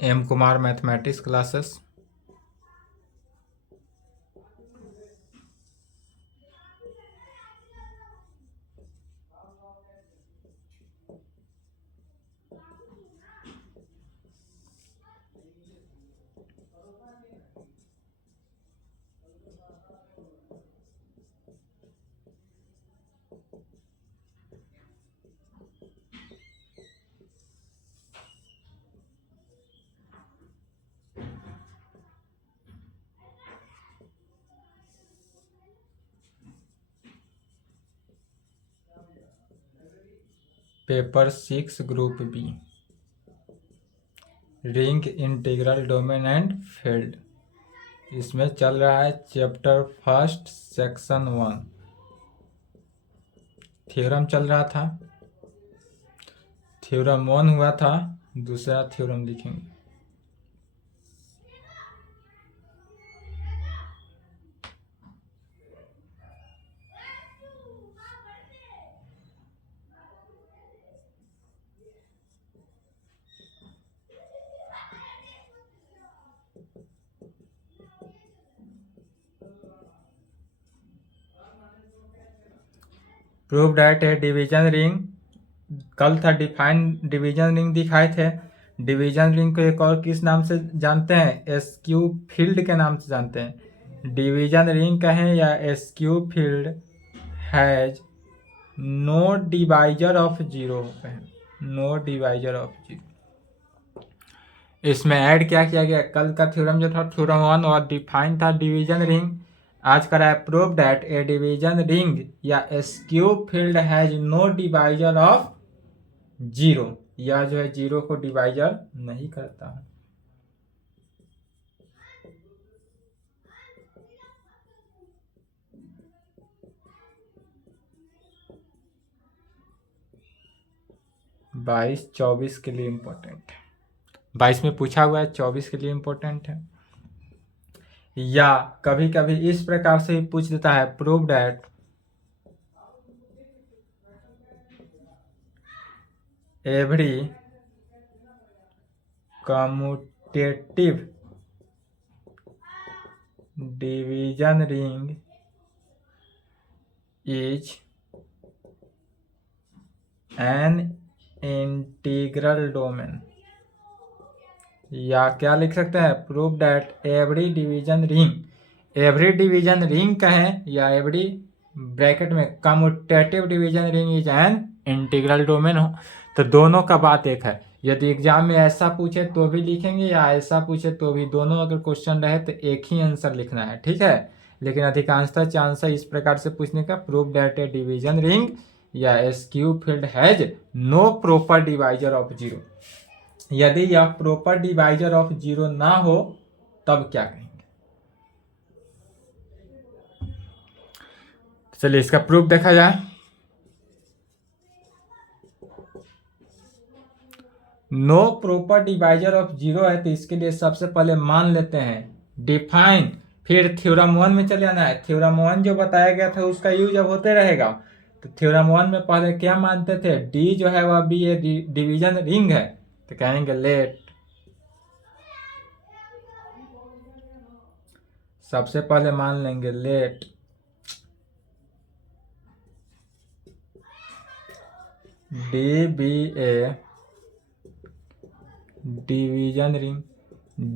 M Kumar mathematics classes. Paper 6 group B, ring integral domain and field. इसमें चल रहा है चैप्टर फर्स्ट सेक्शन 1, थ्योरम चल रहा था। थ्योरम 1 हुआ था, दूसरा थ्योरम लिखेंगे। Prove that a division ring, कल था डिफाइन डिवीजन रिंग दिखाए थे। डिवीजन रिंग को एक और किस नाम से जानते हैं? एसक्यू फील्ड के नाम से जानते हैं। डिवीजन रिंग कहें या skew field has no divisor of zero कहें, नो डिवाइजर ऑफ जीरो। इसमें ऐड क्या किया गया? कल का थ्योरम जो था थ्योरम 1 और डिफाइन था डिवीजन रिंग। आज का है prove that a division ring या skew field has no divisor of zero, या जो है जीरो को डिवाइजर नहीं करता है। बाईस 24 के लिए इम्पोर्टेंट है। 22 में पूछा हुआ है, 24 के लिए इम्पोर्टेंट है। या कभी कभी इस प्रकार से भी पूछ देता है, prove that every commutative division ring is an integral domain. या क्या लिख सकते हैं? Prove that every division ring, every division ring कहें या एवरी ब्रैकेट में commutative division ring is an integral domain हो, तो दोनों का बात एक है। यदि एग्जाम में ऐसा पूछे तो भी लिखेंगे या ऐसा पूछे तो भी, दोनों अगर क्वेश्चन रहे तो एक ही आंसर लिखना है, ठीक है। लेकिन अधिकांशतः चांस है इस प्रकार से पूछने का, prove that a division ring या skew field has no proper divisor of zero. यदि यह प्रॉपर डिवाइजर ऑफ जीरो ना हो तब क्या कहेंगे? चलिए इसका प्रूफ देखा जाए। No proper divisor of zero है तो इसके लिए सबसे पहले मान लेते हैं डिफाइन, फिर थ्योरम 1 में चले जाना है। थ्योरम 1 जो बताया गया था उसका यूज अब होते रहेगा। तो थ्योरम 1 में पहले क्या मानते थे? डी जो है वह बी ए डिवीजन रिंग है, तो कहेंगे लेट, सबसे पहले मान लेंगे let D be a division ring.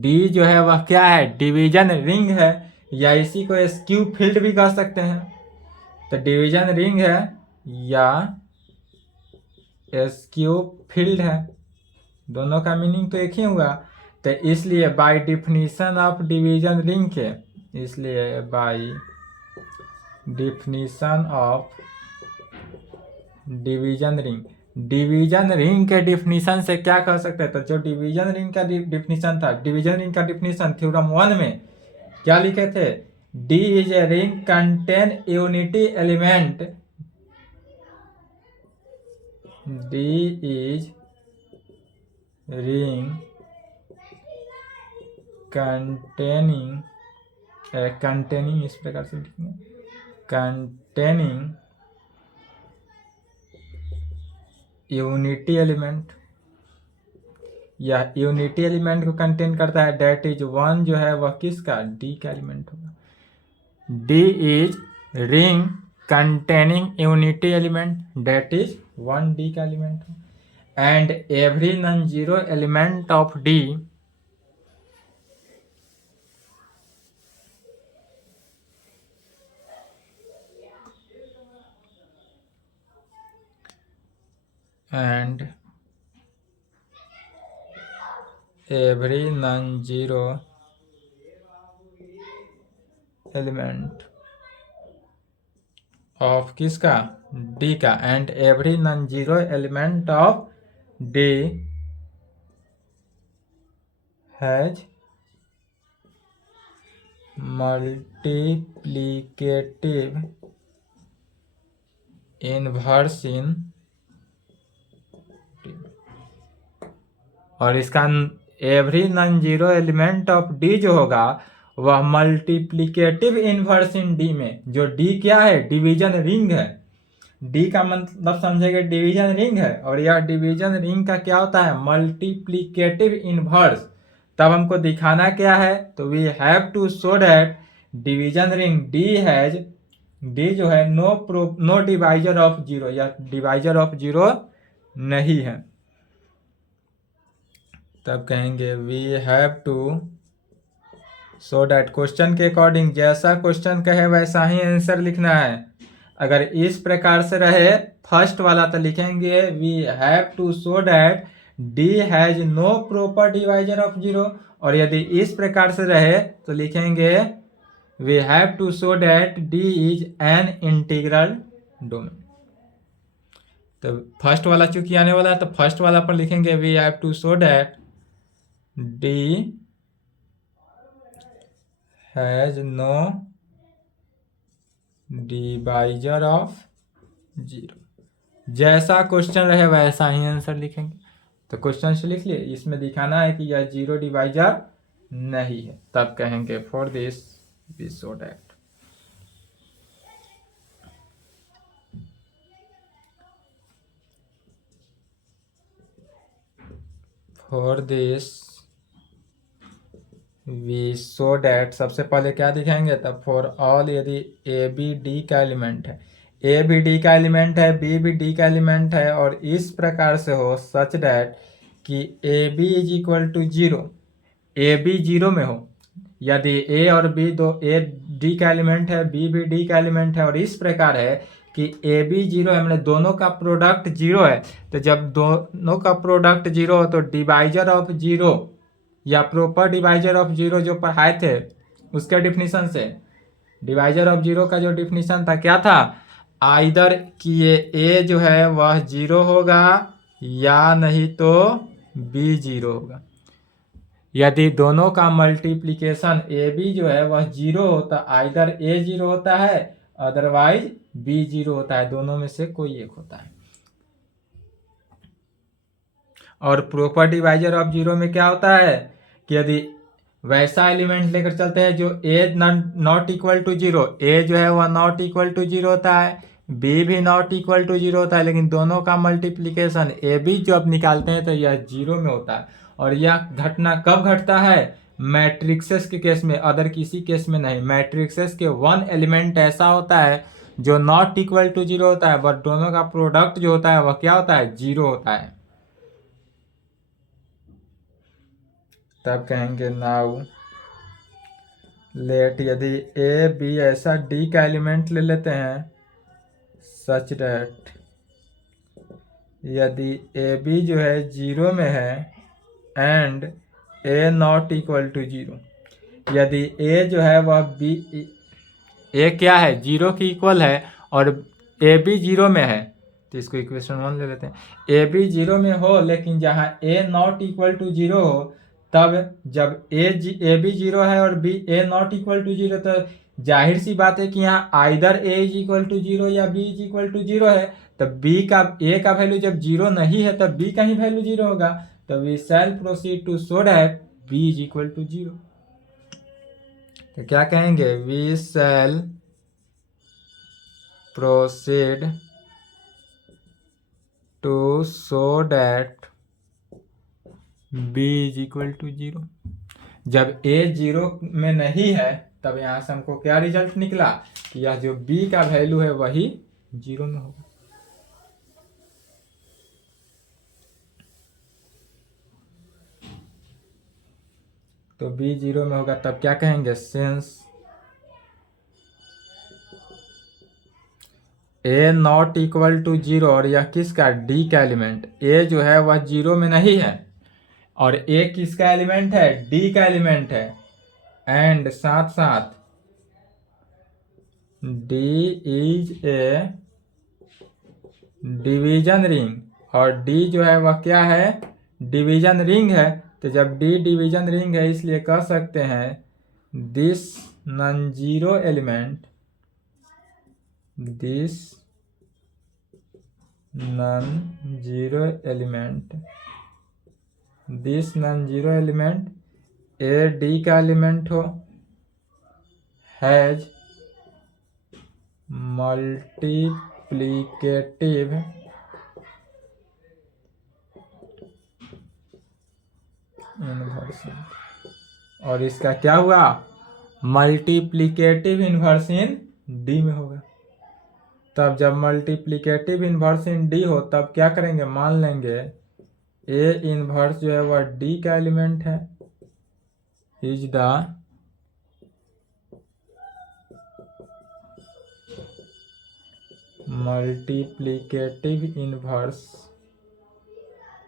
D जो है वह क्या है? डिवीजन रिंग है, या इसी को एसक्यू फील्ड भी कह सकते हैं। तो डिवीजन रिंग है या एसक्यू फील्ड है, दोनों का मीनिंग तो एक ही हुआ। तो इसलिए by definition of division ring के, इसलिए by definition of division ring, division ring के डिफिनीशन से क्या कह सकते हैं? तो जो डिवीजन रिंग का डिफिनीशन था, डिवीजन रिंग का डिफिनीशन थ्योरम 1 में क्या लिखे थे? D is a ring contain unity element, D is ring containing, containing इस प्रकार से लिखेंगे, कंटेनिंग यूनिटी एलिमेंट, यह यूनिटी एलिमेंट को कंटेन करता है, डेट इज 1 जो है वह किसका, डी का एलिमेंट होगा। D is ring containing unity element, that is 1 D का एलिमेंट होगा। And every non zero element of D and every non-zero element of किसका, D का, and every non-zero element of D has multiplicative inverse in, और इसका every non zero element of D जो होगा वह multiplicative inverse in D में, जो D क्या है, डिवीजन रिंग है। डी का मतलब समझेंगे डिवीजन रिंग है, और यह डिवीजन रिंग का क्या होता है, मल्टीप्लिकेटिव इनवर्स। तब हमको दिखाना क्या है, तो we have to show that division ring D has, D जो है नो डिवाइजर ऑफ जीरो, या डिवाइजर ऑफ जीरो नहीं है। तब कहेंगे we have to so that, question के अकॉर्डिंग जैसा क्वेश्चन कहे वैसा ही आंसर लिखना है। अगर इस प्रकार से रहे फर्स्ट वाला तो लिखेंगे we have to so that D has no proper divisor of zero, और यदि इस प्रकार से रहे तो लिखेंगे we have to so that D is an integral domain. तो फर्स्ट वाला चूंकि आने वाला है तो फर्स्ट वाला पर लिखेंगे we have to so that D has no divisor of zero. जैसा क्वेश्चन रहे वैसा ही आंसर लिखेंगे। तो क्वेश्चन से लिख लिए, इसमें दिखाना है कि यह जीरो डिवाइजर नहीं है। तब कहेंगे for this we show that, for this we show that, सबसे पहले क्या दिखाएंगे, तब फॉर ऑल, यदि ए बी डी का एलिमेंट है, ए भी डी का एलिमेंट है, बी भी डी का एलिमेंट है, और इस प्रकार से हो सच डैट कि A B is equal to zero, A B zero में हो, यदि ए और बी दो, ए डी का एलिमेंट है, बी भी डी का एलिमेंट है, और इस प्रकार है कि ए बी जीरो है, हमने दोनों का प्रोडक्ट जीरो है। तो जब दोनों का प्रोडक्ट जीरो हो तो डिवाइजर ऑफ जीरो या प्रॉपर डिवाइजर ऑफ जीरो जो पढ़ाए थे उसके डिफिनीशन से, डिवाइजर ऑफ जीरो का जो डिफिनीशन था क्या था, आइदर कि ये ए जो है वह जीरो होगा या नहीं तो बी जीरो होगा। यदि दोनों का मल्टीप्लिकेशन ए बी जो है वह जीरो होता, आइदर ए जीरो होता है अदरवाइज बी जीरो होता है, दोनों में से कोई एक होता है। और प्रॉपर डिवाइजर ऑफ जीरो में क्या होता है कि यदि वैसा एलिमेंट लेकर चलते हैं जो ए नॉट इक्वल टू जीरो, ए जो है वह नॉट इक्वल टू जीरो होता है, बी भी नॉट इक्वल टू जीरो होता है, लेकिन दोनों का मल्टीप्लिकेशन ए बी जो अब निकालते हैं तो यह जीरो में होता है। और यह घटना कब घटता है, मैट्रिक्सेस के केस में, अदर किसी केस में नहीं। मैट्रिक्सेस के वन एलिमेंट ऐसा होता है जो नॉट इक्वल टू जीरो होता है, बट दोनों का प्रोडक्ट जो होता है वह क्या होता है, जीरो होता है। तब कहेंगे नाउ लेट, यदि ए बी ऐसा डी का एलिमेंट ले लेते हैं सच डैट, यदि ए बी जो है जीरो में है and A not equal to zero, यदि ए जो है वह बी, ए क्या है, जीरो की इक्वल है और ए बी जीरो में है, तो इसको इक्वेशन 1 ले लेते हैं। ए बी जीरो में हो लेकिन जहाँ a not equal to zero हो, तब जब ए बी जीरो है और b a not equal to zero, तो जाहिर सी बात है कि यहाँ either a is equal to zero या b is equal to zero है। तब बी का, ए का वैल्यू जब जीरो नहीं है तब बी का ही वैल्यू जीरो होगा। तो we shall proceed to show that B is equal to zero. तो क्या कहेंगे, we shall proceed to show that b is equal to 0। जब a 0 में नहीं है तब यहाँ से हमको क्या रिजल्ट निकला कि यह जो b का वैल्यू है वही 0 में होगा। तो b 0 में होगा तब क्या कहेंगे, since a not equal to 0, और यह किसका, d का एलिमेंट, a जो है वह 0 में नहीं है और a किसका एलिमेंट है, d का एलिमेंट है, एंड साथ साथ d is a division ring, और d जो है वह क्या है, डिवीजन रिंग है। तो जब d डिवीजन रिंग है इसलिए कह सकते हैं this non zero element, this non zero element, this non zero element A D का एलिमेंट हो, हैज मल्टीप्लिकेटिव इन्वर्सन, और इसका क्या हुआ, मल्टीप्लिकेटिव इन्वर्स इन डी में होगा। तब जब मल्टीप्लिकेटिव इन्वर्स इन डी हो तब क्या करेंगे, मान लेंगे ए इन्वर्स जो है वह डी का एलिमेंट है, is the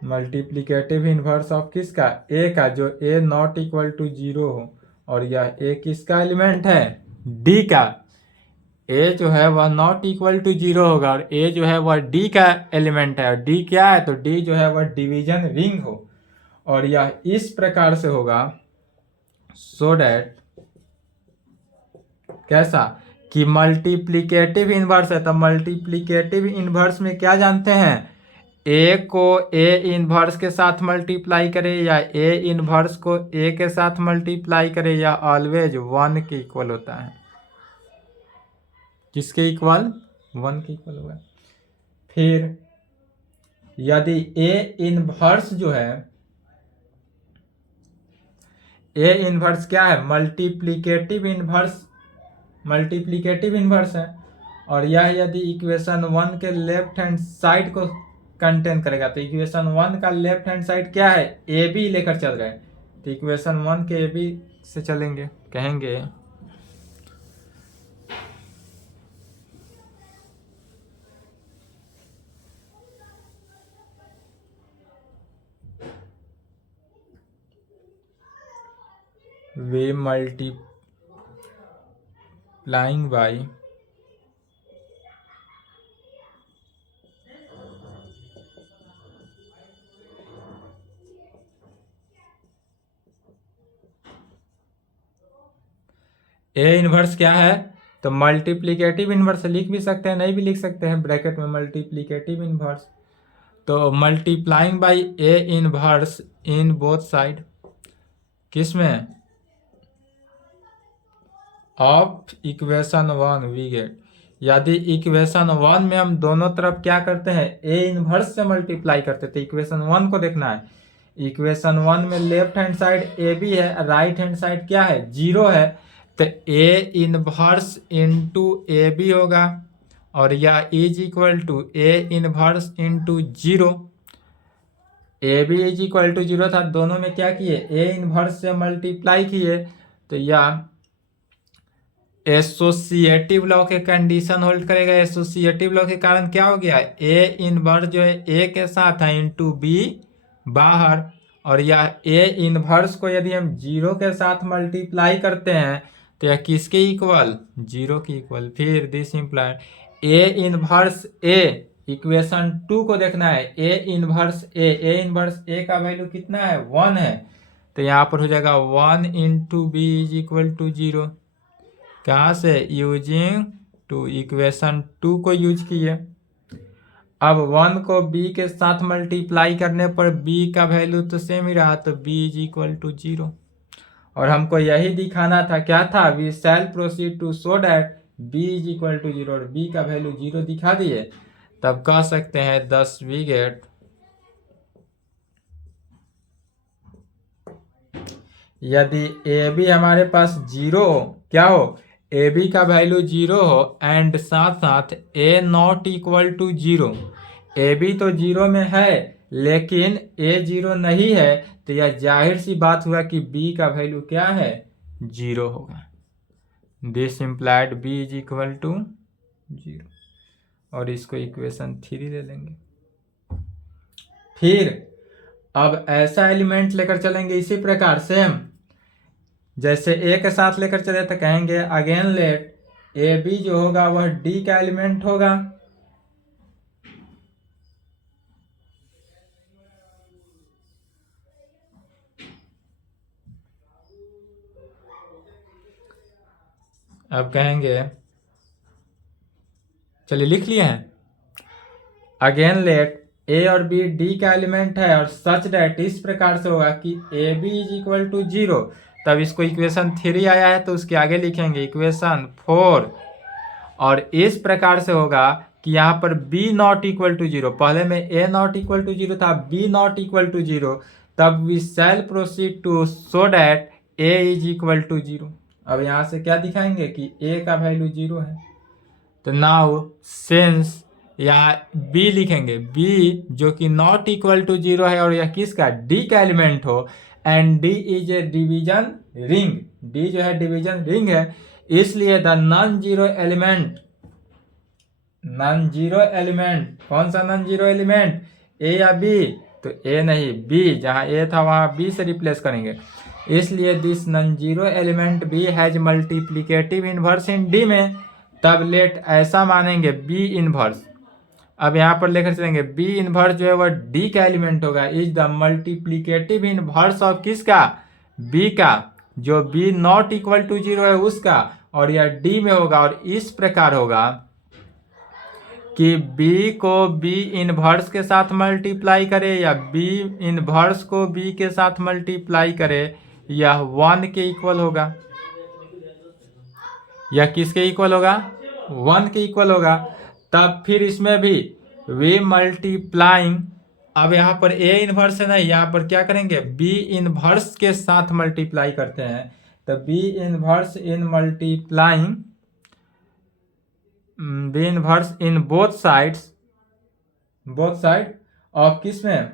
multiplicative inverse of किसका, ए का, जो ए नॉट इक्वल टू 0 हो, और यह ए किसका एलिमेंट है, डी का। ए जो है वह नॉट इक्वल टू 0 होगा और ए जो है वह डी का एलिमेंट है, और डी क्या है, तो डी जो है वह डिवीजन रिंग हो, और यह इस प्रकार से होगा सो डैट कैसा कि मल्टीप्लिकेटिव इन्वर्स है। तो मल्टीप्लिकेटिव इन्वर्स में क्या जानते हैं, ए को ए इन्वर्स के साथ मल्टीप्लाई करे या ए इन्वर्स को ए के साथ मल्टीप्लाई करे, या ऑलवेज 1 के इक्वल होता है। किसके इक्वल, 1 के इक्वल होगा। फिर यदि ए इन्वर्स जो है, ए इन्वर्स क्या है, मल्टीप्लिकेटिव इन्वर्स है, और यह यदि इक्वेशन 1 के लेफ्ट हैंड साइड को कंटेन करेगा, तो इक्वेशन 1 का लेफ्ट हैंड साइड क्या है, ए बी लेकर चल रहे हैं, तो इक्वेशन 1 के ए बी से चलेंगे, कहेंगे वे मल्टीप्लाइंग बाई ए इन्वर्स क्या है, तो मल्टीप्लिकेटिव इन्वर्स लिख भी सकते हैं, नहीं भी लिख सकते हैं, ब्रैकेट में मल्टीप्लिकेटिव इन्वर्स। तो multiplying by A inverse in both side, किसमें, ऑफ इक्वेशन 1 वी गेट। यदि इक्वेशन 1 में हम दोनों तरफ क्या करते हैं, ए इन्वर्स से मल्टीप्लाई करते, तो इक्वेशन 1 को देखना है। इक्वेशन 1 में left hand side A B है, राइट हैंड साइड क्या है, 0 है, तो A inverse into A B होगा, और यह is equal to A inverse into 0। A B is equal to 0 था, दोनों में क्या किए, ए इन्वर्स से मल्टीप्लाई किए, तो यह एसोसिएटिव लॉ के कंडीशन होल्ड करेगा। एसोसिएटिव लॉ के कारण क्या हो गया, ए इनवर्स जो है ए के साथ है इंटू बी बाहर, और यह ए इनवर्स को यदि हम 0 के साथ मल्टीप्लाई करते हैं तो यह किसके इक्वल, 0 के इक्वल। फिर this implied A inverse A, equation 2 को देखना है, ए इनवर्स ए का वैल्यू कितना है, 1 है, तो यहाँ पर हो जाएगा 1 into B is equal to 0। कहाँ से, यूजिंग टू इक्वेशन 2 को यूज किए। अब 1 को b के साथ मल्टीप्लाई करने पर b का वैल्यू तो सेम ही रहा, तो b इज इक्वल टू 0। और हमको यही दिखाना था, क्या था, we shall proceed to show that b is equal to 0, और b का वैल्यू 0 दिखा दिए, तब कह सकते हैं 10 वी गेट यदि ए बी हमारे पास जीरो हो, क्या हो, ए बी का वैल्यू जीरो हो एंड साथ साथ a not equal to zero, A b तो जीरो में है लेकिन ए जीरो नहीं है, तो यह जाहिर सी बात हुआ कि बी का वैल्यू क्या है, जीरो होगा। This implied B is equal to zero, और इसको इक्वेशन 3 ले लेंगे। फिर अब ऐसा एलिमेंट लेकर चलेंगे इसी प्रकार सेम जैसे ए के साथ लेकर चले तो कहेंगे अगेन लेट ए बी जो होगा वह डी का एलिमेंट होगा। अब कहेंगे, चलिए लिख लिए हैं, अगेन लेट ए और बी डी का एलिमेंट है और सच डेट इस प्रकार से होगा कि A B is equal to zero. तब इसको इक्वेशन 3 आया है तो उसके आगे लिखेंगे इक्वेशन 4, और इस प्रकार से होगा कि यहाँ पर b not equal to zero, पहले में a not equal to zero था, b not equal to zero, तब we shall proceed to so that a is equal to zero. अब यहाँ से क्या दिखाएंगे कि a का वैल्यू जीरो है, तो नाउ सिंस यहाँ b लिखेंगे, b जो कि नॉट इक्वल टू जीरो है और यह किसका, d का एलिमेंट हो, and d is a division ring, d जो है डिवीजन रिंग है, इसलिए the non zero element, non zero element, कौन सा नॉन जीरो एलिमेंट, ए या बी, तो ए नहीं बी, जहां ए था वहां बी से रिप्लेस करेंगे, इसलिए this non zero element B has multiplicative inverse in D में। तब लेट ऐसा मानेंगे बी इनवर्स, अब यहाँ पर लेकर चलेंगे बी इनवर्स जो है वह डी का एलिमेंट होगा, is the multiplicative inverse of किसका, बी का, जो B not equal to zero है उसका, और यह डी में होगा, और इस प्रकार होगा कि b को b इनवर्स के साथ मल्टीप्लाई करे या b इनवर्स को b के साथ मल्टीप्लाई करे, यह 1 के इक्वल होगा। यह किसके इक्वल होगा, 1 के इक्वल होगा। तब फिर इसमें भी वी मल्टीप्लाइंग, अब यहाँ पर a इनवर्स है नहीं, यहाँ पर क्या करेंगे b इनवर्स के साथ मल्टीप्लाई करते हैं, तो b inverse in multiplying B inverse in both sides, both side of किस में,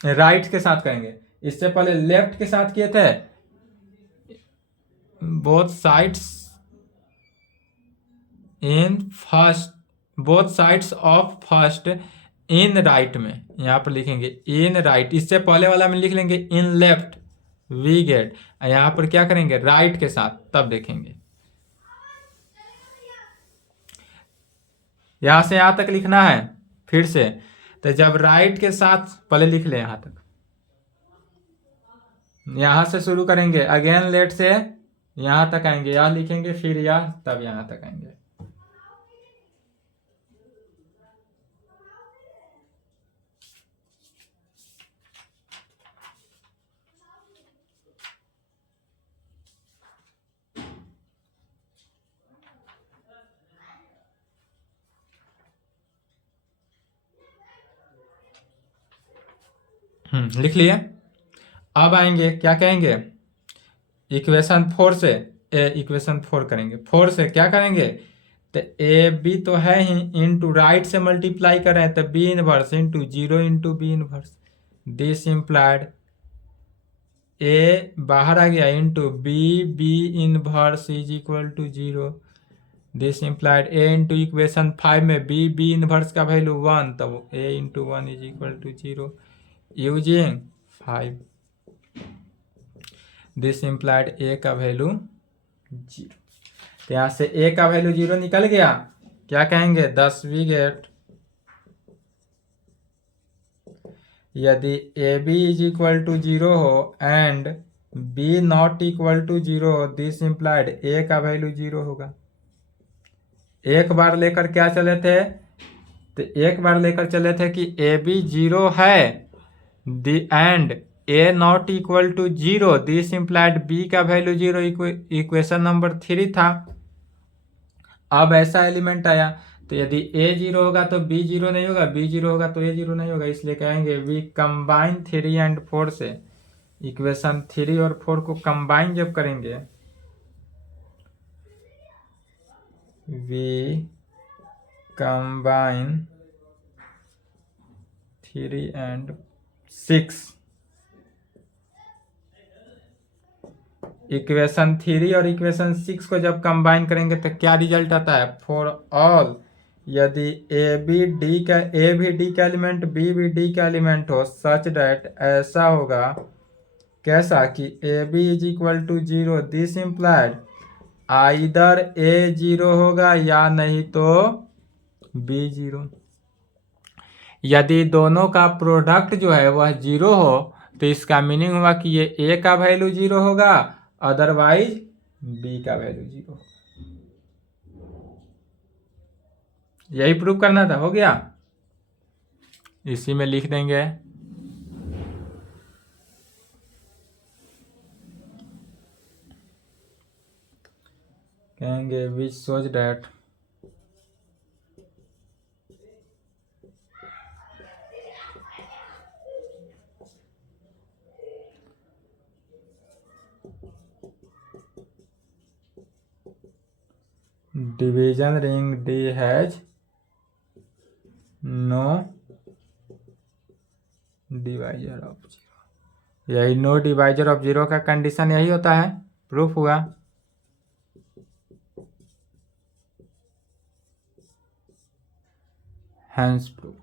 राइट के साथ करेंगे, इससे पहले लेफ्ट के साथ किए थे, both sides in first, both sides of first in right में, यहां पर लिखेंगे इन राइट, इससे पहले वाला में लिख लेंगे इन लेफ्ट, वी गेट, यहां पर क्या करेंगे राइट के साथ, तब देखेंगे। यहां से यहां तक लिखना है फिर से, तो जब राइट के साथ पहले लिख ले यहां तक, यहां से शुरू करेंगे अगेन लेट से यहां तक आएंगे, यह लिखेंगे फिर यह, तब यहां तक आएंगे। लिख लिए। अब आएंगे क्या कहेंगे, इक्वेशन 4 से, इक्वेशन 4 करेंगे, 4 से क्या करेंगे, तो ए बी तो है ही, इंटू राइट से मल्टीप्लाई कर रहे हैं, तो b inverse into zero into b inverse, this implied a बाहर आ गया into b inverse is equal to zero, this implied a into equation 5 में बी इनवर्स का वैल्यू 1, तब a into 1 is equal to zero, using 5, this implied a का value 0। तो यहां से ए का वैल्यू 0 निकल गया, क्या कहेंगे, 10 वी गेट यदि A B is equal to 0 हो and B not equal to 0 हो, दिस इम्प्लाइड ए का वैल्यू 0 होगा। एक बार लेकर क्या चले थे, तो एक बार लेकर चले थे कि ए बी 0 है and A not equal to 0, this implied B का वैल्यू 0, इक्वेशन नंबर 3 था। अब ऐसा एलिमेंट आया, तो यदि a 0 होगा तो b 0 नहीं होगा, b 0 होगा तो a 0 नहीं होगा, इसलिए कहेंगे वी कंबाइन 3 एंड 4 से, इक्वेशन 3 और 4 को कंबाइन जब करेंगे, वी कंबाइन 3 and 6, इक्वेशन 3 और इक्वेशन 6 को जब कंबाइन करेंगे तो क्या रिजल्ट आता है? फॉर ऑल, यदि ए भी डी का एलिमेंट, बी भी डी का एलिमेंट हो, सच डैट ऐसा होगा, कैसा कि A B is equal to 0, this implied either a 0 होगा या नहीं तो बी 0। यदि दोनों का प्रोडक्ट जो है वह 0 हो तो इसका मीनिंग हुआ कि ये ए का वैल्यू 0 होगा, अदरवाइज बी का वैल्यू 0। यही प्रूव करना था, हो गया। इसी में लिख देंगे कहेंगे which shows that division ring D has no divisor of 0। यही नो डिवाइजर ऑफ 0 का कंडीशन यही होता है, प्रूफ हुआ। Hence proof.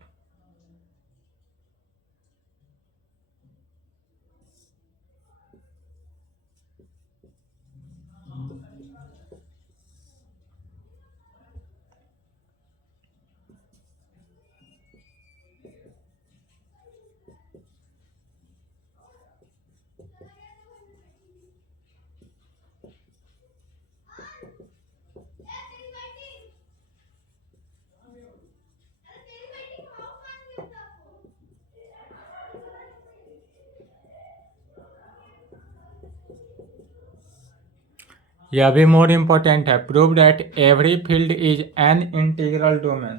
यह भी मोर इम्पोर्टेंट है, prove that every field is an integral domain.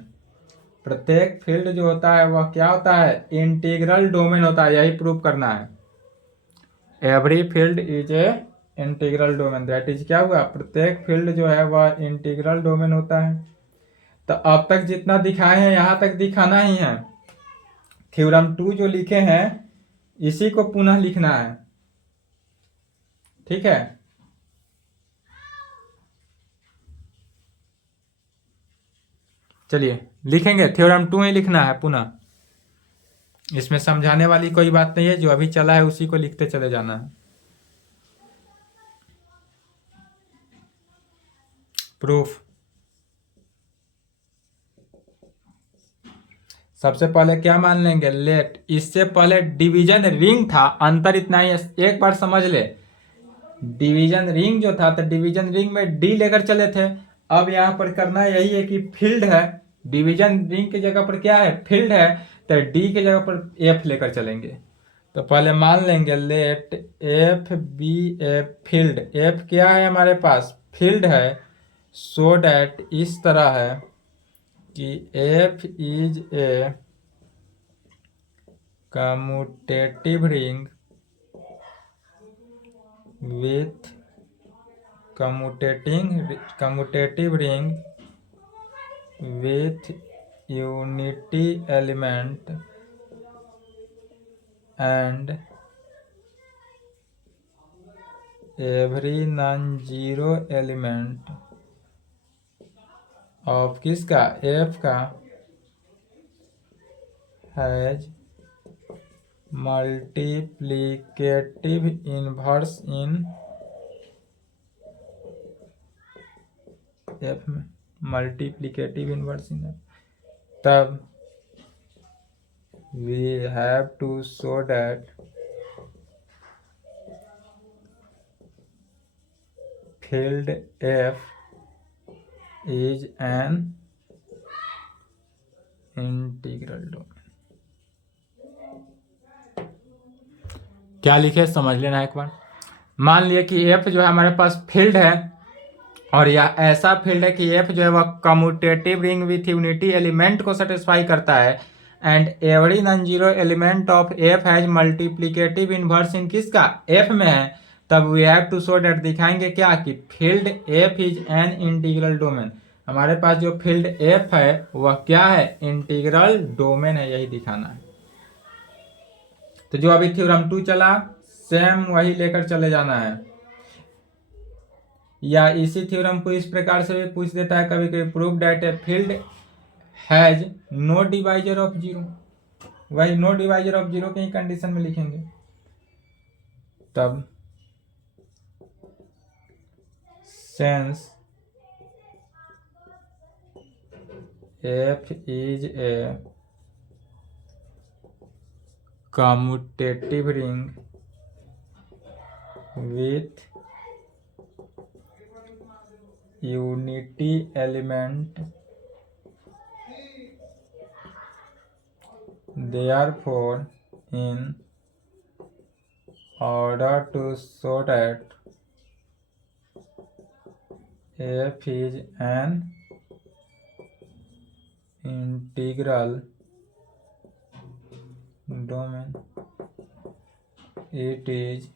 प्रत्येक फील्ड जो होता है वह क्या होता है? इंटीग्रल डोमेन होता है, यही प्रूव करना है। Every field is a integral domain, that is क्या हुआ? प्रत्येक फील्ड जो है वह इंटीग्रल डोमेन होता है। तो अब तक जितना दिखाए हैं यहाँ तक दिखाना ही है। थ्योरम 2 जो लिखे हैं इसी को पुनः लिखना है, ठीक है। चलिए लिखेंगे, थ्योरम 2 ही लिखना है पुनः। इसमें समझाने वाली कोई बात नहीं है, जो अभी चला है उसी को लिखते चले जाना है। प्रूफ। सबसे पहले क्या मान लेंगे? लेट। इससे पहले डिवीजन रिंग था, अंतर इतना ही है, एक बार समझ ले। डिवीजन रिंग जो था तो डिवीजन रिंग में डी लेकर चले थे, अब यहाँ पर करना यही है कि फील्ड है, डिवीजन रिंग की जगह पर क्या है? फील्ड है, तो डी की जगह पर एफ लेकर चलेंगे। तो पहले मान लेंगे let F be a field. F क्या है हमारे पास? फील्ड है। सो डैट इस तरह है कि F is a commutative ring with commutative ring with unity element and every non-zero element of किसका? f का has multiplicative inverse in F में, मल्टीप्लिकेटिव इनवर्स इन एफ। तब we have to show that field F is an integral domain. क्या लिखे समझ लेना एक बार। मान लिया कि एफ जो है हमारे पास फील्ड है, और यह ऐसा फील्ड है कि एफ जो है वह commutative ring with unity element को सेटिस्फाई करता है, and every non zero element of F has multiplicative inverse in किसका, एफ में है, तब we have to show that, दिखाएंगे क्या कि field F is an integral domain. हमारे पास जो फील्ड एफ है वह क्या है, इंटीग्रल डोमेन है, यही दिखाना है। तो जो अभी थ्योरम 2 चला सेम वही लेकर चले जाना है। या इसी थ्योरम को इस प्रकार से भी पूछ देता है कभी कभी, prove that a field has no divisor of zero, वही नो डिवाइजर ऑफ जीरो की कंडीशन में लिखेंगे। तब since F is a commutative ring with unity element, therefore in order to show that f is an integral domain, it is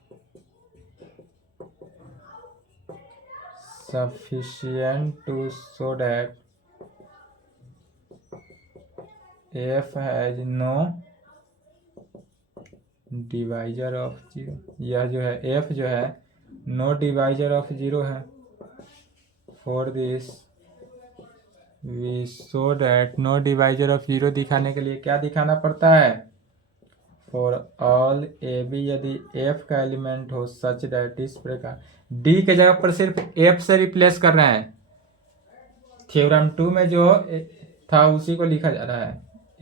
sufficient to show that f has no divisor of zero। यह जो है f जो है no divisor of zero है। For this we show that, no divisor of zero दिखाने के लिए क्या दिखाना पड़ता है, फॉर ऑल ए बी, यदि f का एलिमेंट हो सच दैट, इस प्रकार d के जगह पर सिर्फ f से रिप्लेस कर रहे हैं। थ्योरम 2 में जो था उसी को लिखा जा रहा है।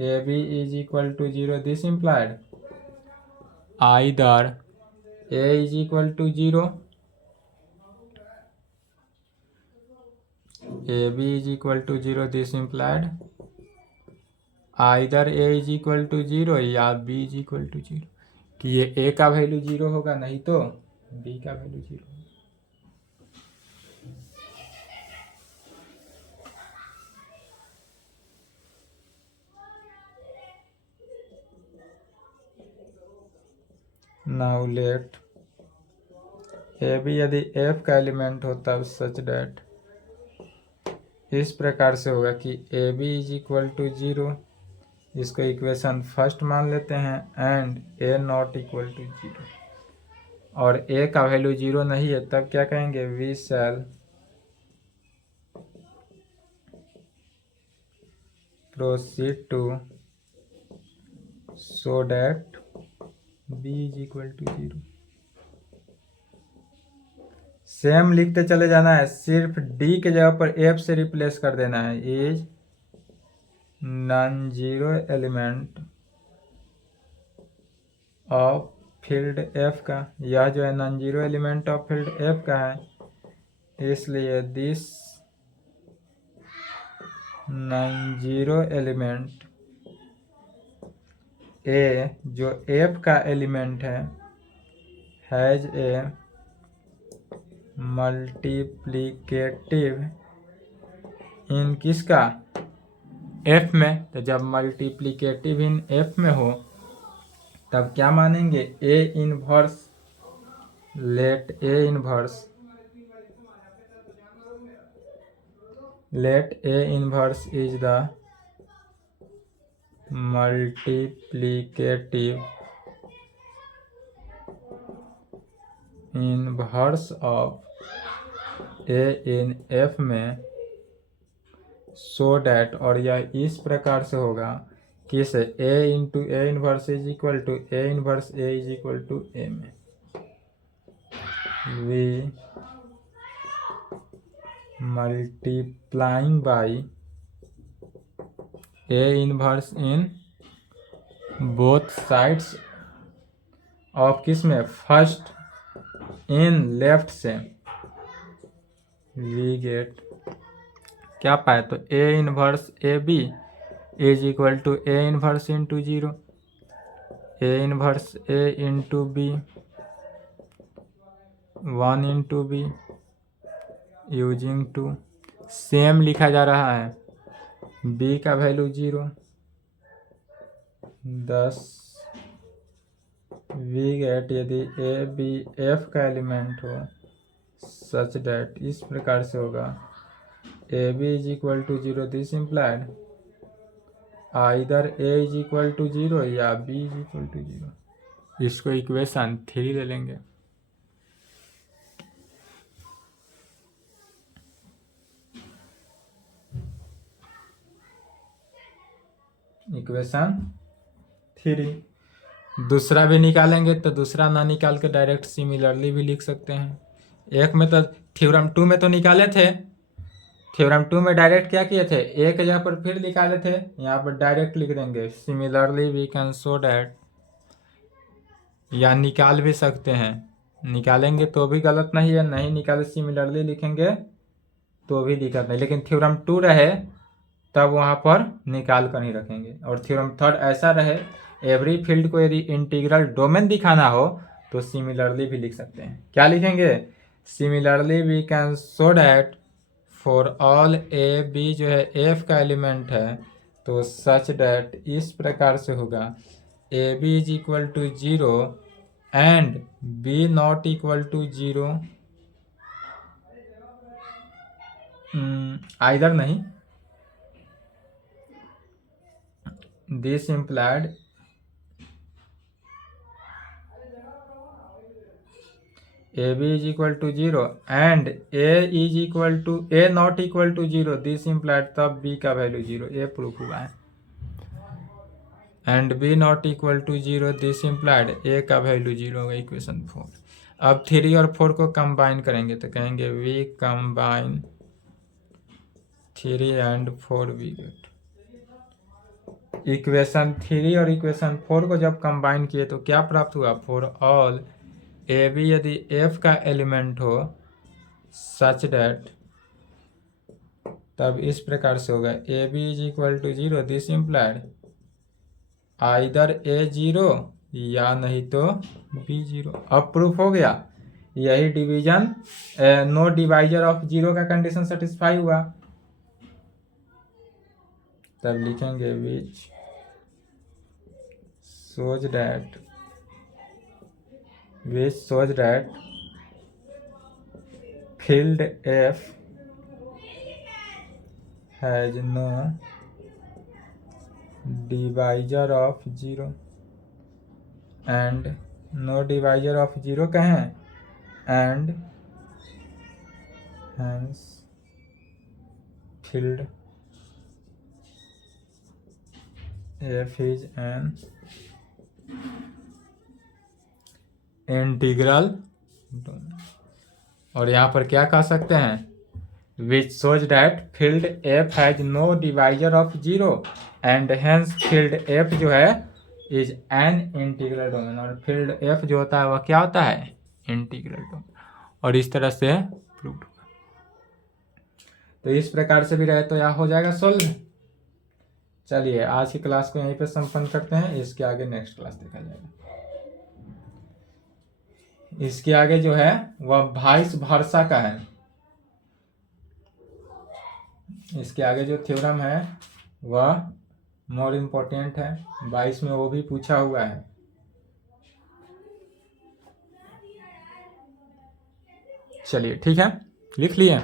A B is equal to zero, this implied either a is equal to zero, A B is equal to zero, this implied either a is equal to zero या b is equal to zero, कि ये a का value zero होगा, नहीं तो b का value zero. Now let a b यदि f का एलिमेंट हो तब सच डेट, इस प्रकार से होगा कि A B is equal to zero, इसको इक्वेशन फर्स्ट मान लेते हैं, and A not equal to zero, और ए का वैल्यू जीरो नहीं है, तब क्या कहेंगे, we shall proceed to show that b is equal to zero. Same लिखते चले जाना है, सिर्फ d के जगह पर f से रिप्लेस कर देना है, is non zero element of field f का, यह जो है non zero element of field f का है, इसलिए this non zero element a जो f का एलिमेंट है, हैज ए मल्टीप्लिकेटिव इन किसका, f में। तो जब मल्टीप्लिकेटिव इन f में हो तब क्या मानेंगे, a inverse, let a inverse is the multiplicative inverse of a in f में, सो डैट, और यह इस प्रकार से होगा किस, a into a inverse is equal to a inverse a is equal to a में we multiplying by a inverse in both sides of किस में, फर्स्ट इन लेफ्ट से, वी गेट क्या पाए, तो a inverse a B is equal to a inverse into zero, a inverse a into b, 1 into b, using two, same लिखा जा रहा है, b का वैल्यू जीरो, 10 वी गेट यदि ए बी एफ का एलिमेंट हो सच डेट इस प्रकार से होगा a B is equal to 0 this implied either a is equal to 0 या बी इज इक्वल टू 0। इसको इक्वेशन 3 ले लेंगे। इक्वेशन 3 दूसरा भी निकालेंगे तो दूसरा ना निकाल के डायरेक्ट सिमिलरली भी लिख सकते हैं। एक में तो थ्योरम 2 में तो निकाले थे, थ्योरम 2 में डायरेक्ट क्या किए थे, एक जगह पर फिर निकाले थे, यहाँ पर डायरेक्ट लिख देंगे similarly we can show that, या निकाल भी सकते हैं, निकालेंगे तो भी गलत नहीं है, नहीं निकाले सिमिलरली लिखेंगे तो भी दिक्कत नहीं, लेकिन थ्योरम 2 रहे तब वहाँ पर निकाल कर ही रखेंगे। और थ्योरम 3 ऐसा रहे एवरी फील्ड को यदि इंटीग्रल डोमेन दिखाना हो तो सिमिलरली भी लिख सकते हैं। क्या लिखेंगे, similarly we can show that for all a b जो है एफ का एलिमेंट है तो सच डैट इस प्रकार से होगा a B is equal to 0 and B not equal to 0 either नहीं, this implied a B is equal to 0 and a is equal to a not equal to 0 this implied तब b का value 0, ये proof हुआ है। And B not equal to 0 this implied a का value 0 होगा, equation 4। अब 3 और 4 को कंबाइन करेंगे तो कहेंगे we combine 3 and 4 we get, equation 3 और इक्वेशन 4 को जब कंबाइन किए तो क्या प्राप्त हुआ, फॉर ऑल ए बी यदि एफ का एलिमेंट हो सच डैट तब इस प्रकार से होगा a B is equal to 0 this implied either a 0 या नहीं तो बी 0। अब प्रूफ हो गया, यही डिवीजन नो डिवाइजर ऑफ 0 का कंडीशन सेटिस्फाई हुआ। तब लिखेंगे विच shows that field F has no divisor of 0 and no divisor of 0 कहें and hence field F is an integral domain. और यहाँ पर क्या कह सकते हैं, which shows that field F has no divisor of 0 and hence field F जो है इज एन इंटीग्रल डोमेन। और फील्ड एफ जो होता है वह क्या होता है, इंटीग्रल डोमेन। और इस तरह से प्रूव्ड होगा। तो इस प्रकार से भी रहे तो यह हो जाएगा सोल्व। चलिए आज की क्लास को यहीं पे संपन्न करते हैं, इसके आगे नेक्स्ट क्लास देखा जाएगा। इसके आगे जो है वह वाइस वर्सा का है, इसके आगे जो थ्योरम है वह मोर इम्पोर्टेंट है, 22 में वो भी पूछा हुआ है। चलिए ठीक है, लिख लिए।